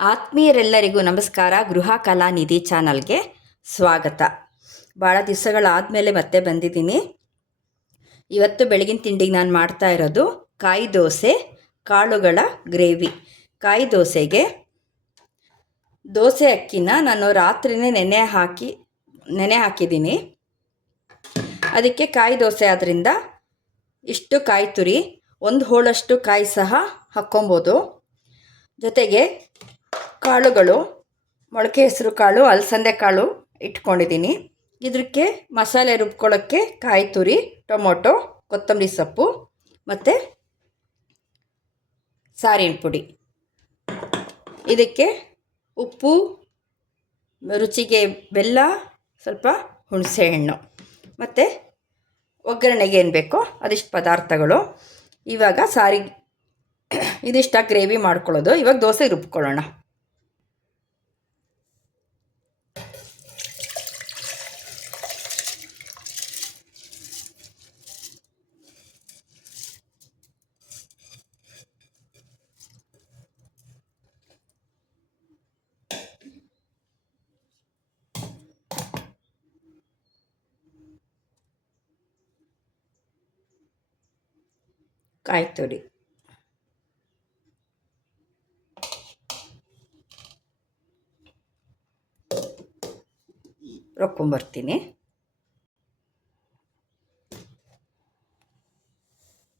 ಆತ್ಮೀಯರೆಲ್ಲರಿಗೂ ನಮಸ್ಕಾರ. ಗೃಹ ಕಲಾನಿಧಿ ಚಾನಲ್ಗೆ ಸ್ವಾಗತ. ಭಾಳ ದಿವಸಗಳಾದಮೇಲೆ ಮತ್ತೆ ಬಂದಿದ್ದೀನಿ. ಇವತ್ತು ಬೆಳಗಿನ ತಿಂಡಿಗೆ ನಾನು ಮಾಡ್ತಾ ಇರೋದು ಕಾಯಿ ದೋಸೆ, ಕಾಳುಗಳ ಗ್ರೇವಿ. ಕಾಯಿ ದೋಸೆಗೆ ದೋಸೆ ಅಕ್ಕಿನ ನಾನು ರಾತ್ರಿನೇ ನೆನೆ ಹಾಕಿದ್ದೀನಿ. ಅದಕ್ಕೆ ಕಾಯಿ ದೋಸೆ ಆದ್ದರಿಂದ ಇಷ್ಟು ಕಾಯಿ ತುರಿ, ಒಂದು ಹೋಳಷ್ಟು ಕಾಯಿ ಸಹ ಹಾಕ್ಕೊಬೋದು. ಜೊತೆಗೆ ಕಾಳುಗಳು, ಮೊಳಕೆ ಹೆಸರು ಕಾಳು, ಅಲಸಂದೆ ಕಾಳು ಇಟ್ಕೊಂಡಿದ್ದೀನಿ. ಇದಕ್ಕೆ ಮಸಾಲೆ ರುಬ್ಕೊಳ್ಳೋಕ್ಕೆ ಕಾಯಿ ತುರಿ, ಟೊಮೊಟೊ, ಕೊತ್ತಂಬರಿ ಸೊಪ್ಪು ಮತ್ತು ಸಾರಿನ ಪುಡಿ. ಇದಕ್ಕೆ ಉಪ್ಪು, ರುಚಿಗೆ ಬೆಲ್ಲ, ಸ್ವಲ್ಪ ಹುಣಸೆ ಹಣ್ಣು ಮತ್ತು ಒಗ್ಗರಣೆಗೆ ಏನು ಬೇಕೋ ಅದಿಷ್ಟು ಪದಾರ್ಥಗಳು. ಇವಾಗ ಇದಿಷ್ಟ ಗ್ರೇವಿ ಮಾಡ್ಕೊಳ್ಳೋದು. ಇವಾಗ ದೋಸೆ ರುಬ್ಕೊಳ್ಳೋಣ. ಕಾಯಿ ತುರಿ, ರುಬ್ಕೊಂಬರ್ತೀನಿ.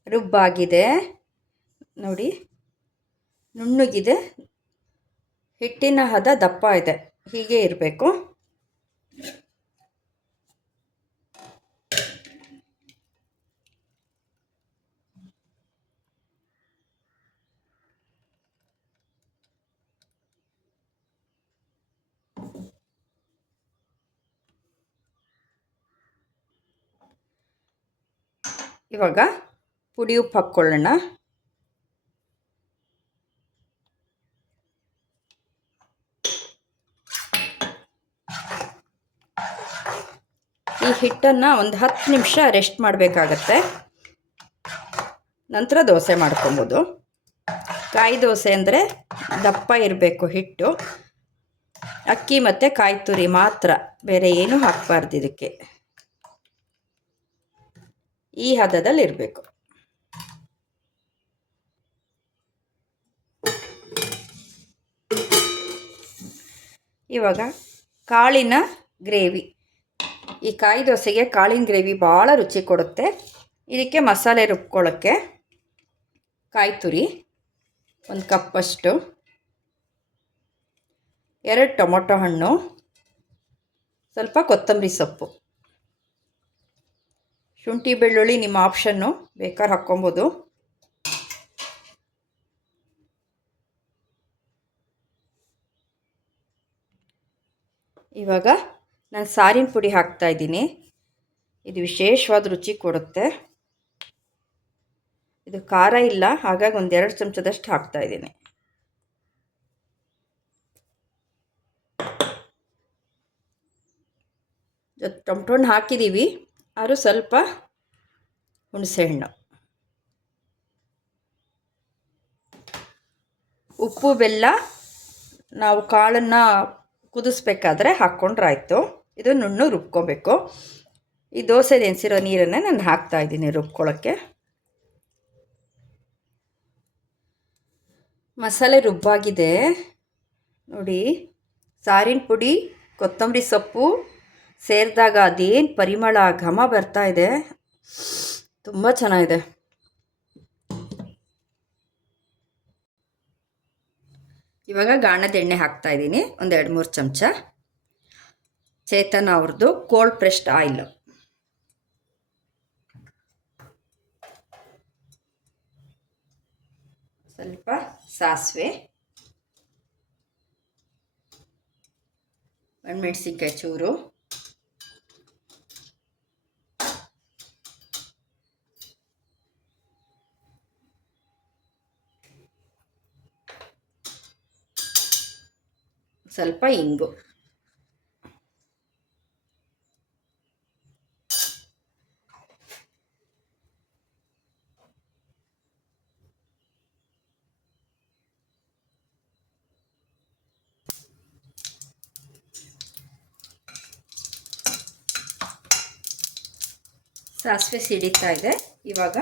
ರುಬ್ಬಾಗಿದೆ ನೋಡಿ, ನುಣ್ಣಗಿದೆ. ಹಿಟ್ಟಿನ ಹದ ದಪ್ಪ ಇದೆ, ಹೀಗೆ ಇರಬೇಕು. ಇವಾಗ ಪುಡಿ ಉಪ್ಪು ಹಾಕ್ಕೊಳ್ಳೋಣ. ಈ ಹಿಟ್ಟನ್ನು ಒಂದು 10 ನಿಮಿಷ ರೆಸ್ಟ್ ಮಾಡಬೇಕಾಗತ್ತೆ. ನಂತರ ದೋಸೆ ಮಾಡ್ಕೊಬೋದು. ಕಾಯಿ ದೋಸೆ ಅಂದರೆ ದಪ್ಪ ಇರಬೇಕು ಹಿಟ್ಟು. ಅಕ್ಕಿ ಮತ್ತು ಕಾಯಿ ತುರಿ ಮಾತ್ರ, ಬೇರೆ ಏನೂ ಹಾಕಬಾರ್ದು. ಇದಕ್ಕೆ ಈ ಹದದಲ್ಲಿ ಇರಬೇಕು. ಇವಾಗ ಕಾಳಿನ ಗ್ರೇವಿ. ಈ ಕಾಯಿ ದೋಸೆಗೆ ಕಾಳಿನ ಗ್ರೇವಿ ಭಾಳ ರುಚಿ ಕೊಡುತ್ತೆ. ಇದಕ್ಕೆ ಮಸಾಲೆ ರುಬ್ಕೊಳ್ಳೋಕ್ಕೆ ಕಾಯಿ ತುರಿ 1 ಕಪ್ಪಷ್ಟು, 2 ಟೊಮೊಟೊ ಹಣ್ಣು, ಸ್ವಲ್ಪ ಕೊತ್ತಂಬರಿ ಸೊಪ್ಪು, ಶುಂಠಿ ಬೆಳ್ಳುಳ್ಳಿ ನಿಮ್ಮ ಆಪ್ಷನ್ನು, ಬೇಕಾದ್ರೆ ಹಾಕ್ಕೊಬೋದು. ಇವಾಗ ನಾನು ಸಾರಿನ ಪುಡಿ ಹಾಕ್ತಾಯಿದ್ದೀನಿ. ಇದು ವಿಶೇಷವಾದ ರುಚಿ ಕೊಡುತ್ತೆ. ಇದು ಖಾರ ಇಲ್ಲ, ಹಾಗಾಗಿ 1-2 ಚಮಚದಷ್ಟು ಹಾಕ್ತಾಯಿದ್ದೀನಿ. ಟೊಮೊಟೊ ಹಣ್ಣು ಹಾಕಿದ್ದೀವಿ, ಆದರೂ ಸ್ವಲ್ಪ ಹುಣಸೆಹಣ್ಣು, ಉಪ್ಪು, ಬೆಲ್ಲ ನಾವು ಕಾಳನ್ನು ಕುದಿಸ್ಬೇಕಾದ್ರೆ ಹಾಕ್ಕೊಂಡ್ರಾಯ್ತು. ಇದು ನುಣ್ಣು ರುಬ್ಕೋಬೇಕು. ಈ ದೋಸೆ ನೆನೆಸಿರೋ ನೀರನ್ನೇ ನಾನು ಹಾಕ್ತಾಯಿದ್ದೀನಿ ರುಬ್ಕೊಳ್ಳೋಕ್ಕೆ. ಮಸಾಲೆ ರುಬ್ಬಾಗಿದೆ ನೋಡಿ. ಸಾರಿನ ಪುಡಿ, ಕೊತ್ತಂಬರಿ ಸೊಪ್ಪು ಸೇರಿದಾಗ ಅದೇನು ಪರಿಮಳ, ಘಮ ಬರ್ತಾ ಇದೆ, ತುಂಬ ಚೆನ್ನಾಗಿದೆ. ಇವಾಗ ಗಾಣದ ಎಣ್ಣೆ ಹಾಕ್ತಾಯಿದ್ದೀನಿ, 1-2-3 ಚಮಚ. ಚೇತನ ಅವ್ರದ್ದು ಕೋಲ್ಡ್ ಪ್ರೆಸ್ಡ್ ಆಯಿಲ್, ಸ್ವಲ್ಪ ಸಾಸಿವೆ, ಒಣಮೆಣಸಿನ್ಕಾಯಿ ಚೂರು, ಸ್ವಲ್ಪ ಇಂಗು, ಸಾಸಿವೆ ಸಿಡಿತಾ ಇದೆ. ಇವಾಗ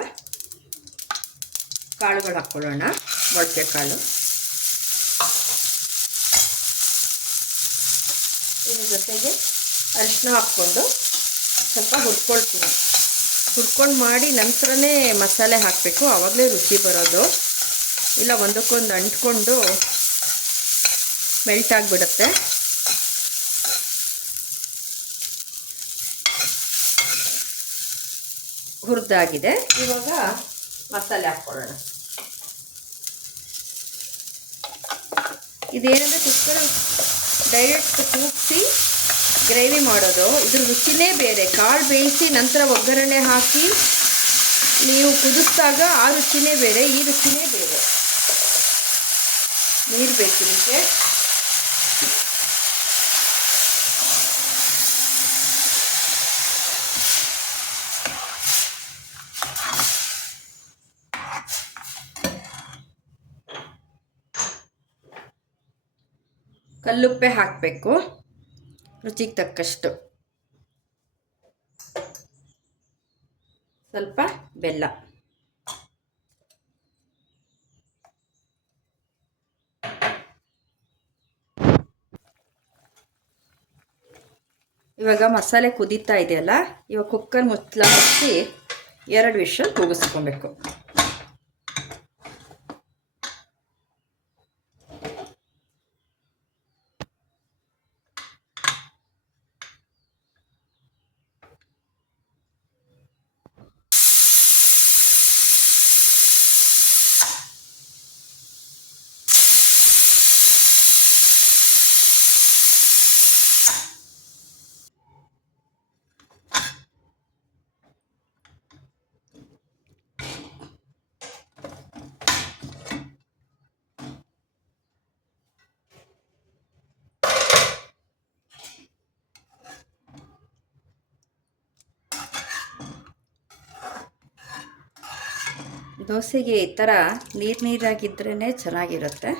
ಕಾಳುಗಳು ಹಾಕ್ಕೊಳ್ಳೋಣ. ಮೊಳಕೆ ಕಾಳು, ಇದ್ರ ಜೊತೆಗೆ ಅರಿಶಿನ ಹಾಕ್ಕೊಂಡು ಸ್ವಲ್ಪ ಹುರ್ಕೊಳ್ತೀನಿ. ಹುರ್ಕೊಂಡು ಮಾಡಿ ನಂತರನೇ ಮಸಾಲೆ ಹಾಕಬೇಕು, ಆವಾಗಲೇ ರುಚಿ ಬರೋದು. ಇಲ್ಲ ಒಂದಕ್ಕೊಂದು ಅಂಟ್ಕೊಂಡು ಮೆಲ್ಟ್ ಆಗಿಬಿಡುತ್ತೆ. ಹುರಿದಾಗಿದೆ. ಇವಾಗ ಮಸಾಲೆ ಹಾಕ್ಕೊಳ್ಳೋಣ. ಇದೇನೆಂದರೆ ಕುಕ್ಕರ್ ಡೈರೆಕ್ಟ್ ಕೂಗಿಸಿ ಗ್ರೇವಿ ಮಾಡೋದು, ಇದ್ರ ರುಚಿನೇ ಬೇರೆ. ಕಾಳು ಬೇಯಿಸಿ ನಂತರ ಒಗ್ಗರಣೆ ಹಾಕಿ ನೀವು ಕುದಿಸಿದಾಗ ಆ ರುಚಿನೇ ಬೇರೆ, ಈ ರುಚಿನೇ ಬೇರೆ. ನೀರು ಬೇಕು ಇದಕ್ಕೆ. ಕಲ್ಲುಪ್ಪೆ ಹಾಕಬೇಕು, ರುಚಿಗೆ ತಕ್ಕಷ್ಟು. ಸ್ವಲ್ಪ ಬೆಲ್ಲ. ಇವಾಗ ಮಸಾಲೆ ಕುದೀತಾ ಇದೆಯಲ್ಲ, ಇವಾಗ ಕುಕ್ಕರ್ ಮುಚ್ಚಿ 2 ವಿಷಲ್ ಕೂಗಿಸ್ಕೊಬೇಕು. ದೋಸೆಗೆ ಈ ಥರ ನೀರಾಗಿದ್ರೇ ಚೆನ್ನಾಗಿರುತ್ತೆ.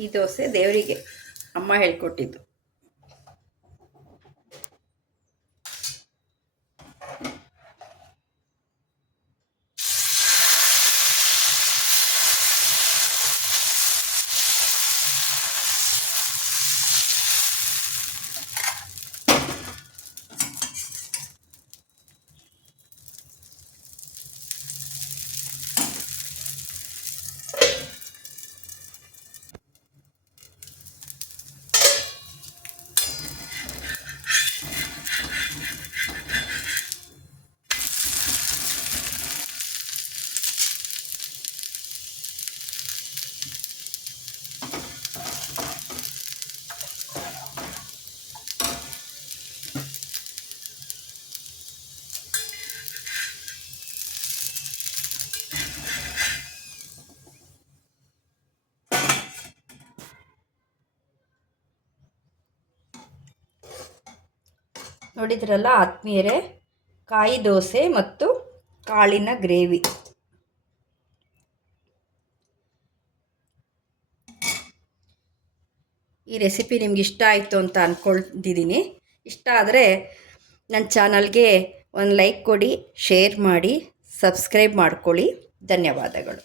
ಈ ದೋಸೆ ದೇವರಿಗೆ ಅಮ್ಮ ಹೇಳ್ಕೊಟ್ಟಿದ್ದು. ನೋಡಿದ್ರಲ್ಲ ಆತ್ಮೀಯರೇ, ಕಾಯಿ ದೋಸೆ ಮತ್ತು ಕಾಳಿನ ಗ್ರೇವಿ. ಈ ರೆಸಿಪಿ ನಿಮ್ಗೆ ಇಷ್ಟ ಆಯಿತು ಅಂತ ಅಂದ್ಕೊಳ್ತಿದ್ದೀನಿ. ಇಷ್ಟ ಆದರೆ ನನ್ನ ಚಾನಲ್ಗೆ ಒಂದು ಲೈಕ್ ಕೊಡಿ, ಶೇರ್ ಮಾಡಿ, ಸಬ್ಸ್ಕ್ರೈಬ್ ಮಾಡ್ಕೊಳ್ಳಿ. ಧನ್ಯವಾದಗಳು.